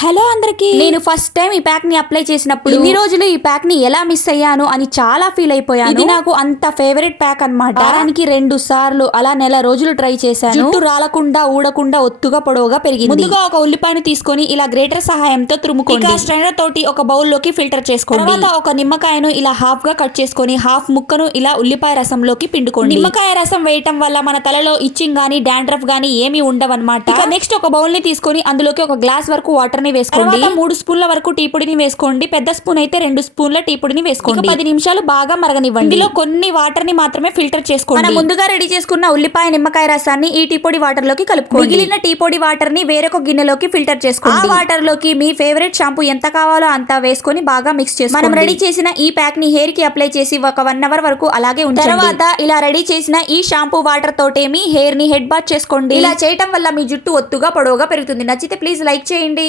Hello అందరికి. నేను first time ఈ ప్యాక్ని అప్లై చేసినప్పుడు ఇన్ని రోజులు ఈ ప్యాక్ని ఎలా మిస్ అయ్యాను అని చాలా ఫీల్ అయిపోయాను. ఇది నాకు అంత ఫేవరెట్ ప్యాక్ అన్నమాట. వారానికి రెండు సార్లు అలా నెల రోజులు ట్రై చేశాను. జుట్టు రాలకుండా ఊడకుండా ఒత్తుగా పొడవుగా పెరిగింది. ముందుగా ఒక ఉల్లిపాయను తీసుకొని ఇలా గ్రేటర్ సహాయంతో తురుముకోండి. ఇక స్ట్రైనర్ తోటి ఒక బౌల్లోకి ఫిల్టర్ చేసుకోండి. తర్వాత ఒక నిమ్మకాయను ఇలా హాఫ్గా కట్ చేసుకొని హాఫ్ ముక్కను ఇలా ఉల్లిపాయ రసంలోకి పిండుకోండి. నిమ్మకాయ రసం వేయటం వల్ల మన తలలో ఇచ్చింగ్ గానీ డాండ్రఫ్ గానీ ఏమీ ఉండవన్నమాట. ఇక నెక్స్ట్ ఒక బౌల్ని తీసుకొని అందులోకి ఒక గ్లాస్ వరకు వాటర్ని వేసుకోండి. తర్వాత మూడు స్పూన్ల వరకు టీ పొడిని వేసుకోండి. పెద్ద స్పూన్ అయితే రెండు స్పూన్ల టీ పొడిని వేసుకోండి. పది నిమిషాలు బాగా మరగనివ్వండి. ఇందులో కొన్ని వాటర్ని మాత్రమే ఫిల్టర్ చేసుకోండి. మనం ముందుగా రెడీ చేసుకున్న ఉల్లిపాయ నిమ్మకాయ రసాన్ని ఈ టీ పొడి వాటర్లోకి కలుపుకోండి. మిగిలిన టీ పొడి వాటర్ని వేరొక గిన్నెలోకి ఫిల్టర్ చేసుకోండి. ఆ వాటర్లోకి మీ ఫేవరెట్ షాంపూ ఎంత కావాలో అంత వేసుకొని బాగా మిక్స్ చేసుకోండి. మనం రెడీ చేసిన ఈ ప్యాక్ని హెయిర్కి అప్లై చేసి ఒక వన్ అవర్ వరకు అలాగే ఉంచండి. తర్వాత ఇలా రెడీ చేసిన ఈ షాంపూ వాటర్ తోటే మీ హెయిర్ని హెడ్ బాత్ చేసుకోండి. ఇలా చేయటం వల్ల మీ జుట్టు ఒత్తుగా పొడవుగా పెరుగుతుంది. నచ్చితే ప్లీజ్ లైక్ చేయండి.